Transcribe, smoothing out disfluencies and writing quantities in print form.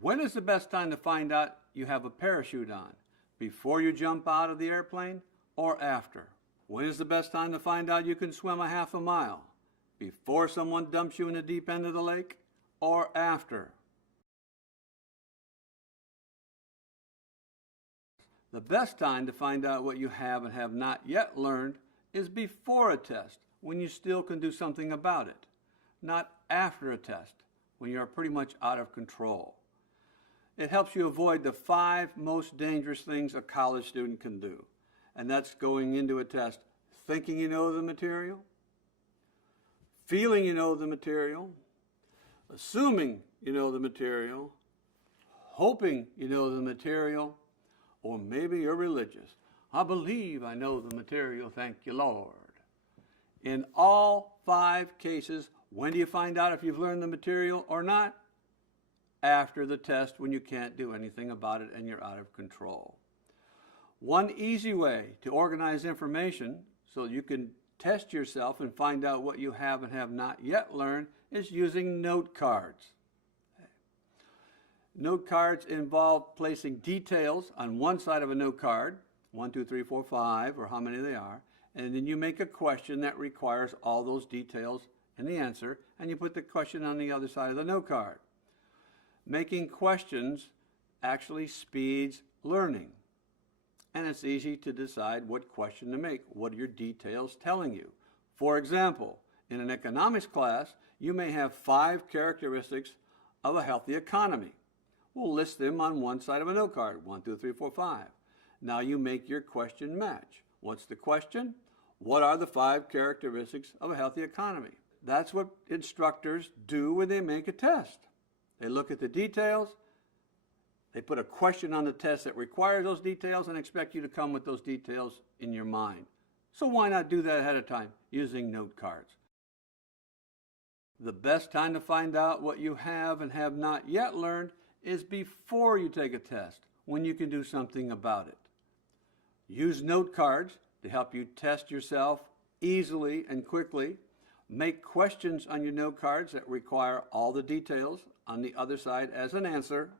When is the best time to find out you have a parachute on? Before you jump out of the airplane or after? When is the best time to find out you can swim a half a mile? Before someone dumps you in the deep end of the lake or after? The best time to find out what you have and have not yet learned is before a test, when you still can do something about it, not after a test, when you are pretty much out of control. It helps you avoid the 5 most dangerous things a college student can do, and that's going into a test thinking you know the material, feeling you know the material, assuming you know the material, hoping you know the material, or maybe you're religious. I believe I know the material, thank you, Lord. In all 5 cases, when do you find out if you've learned the material or not? After the test, when you can't do anything about it and you're out of control. One easy way to organize information so you can test yourself and find out what you have and have not yet learned is using note cards. Note cards involve placing details on one side of a note card, 1, 2, 3, 4, 5, or how many they are, and then you make a question that requires all those details in the answer, and you put the question on the other side of the note card. Making questions actually speeds learning, and it's easy to decide what question to make. What are your details telling you? For example, in an economics class, you may have 5 characteristics of a healthy economy. We'll list them on one side of a note card, 1, 2, 3, 4, 5. Now you make your question match. What's the question? What are the 5 characteristics of a healthy economy? That's what instructors do when they make a test. They look at the details, they put a question on the test that requires those details and expect you to come with those details in your mind. So why not do that ahead of time using note cards? The best time to find out what you have and have not yet learned is before you take a test, when you can do something about it. Use note cards to help you test yourself easily and quickly. Make questions on your note cards that require all the details on the other side as an answer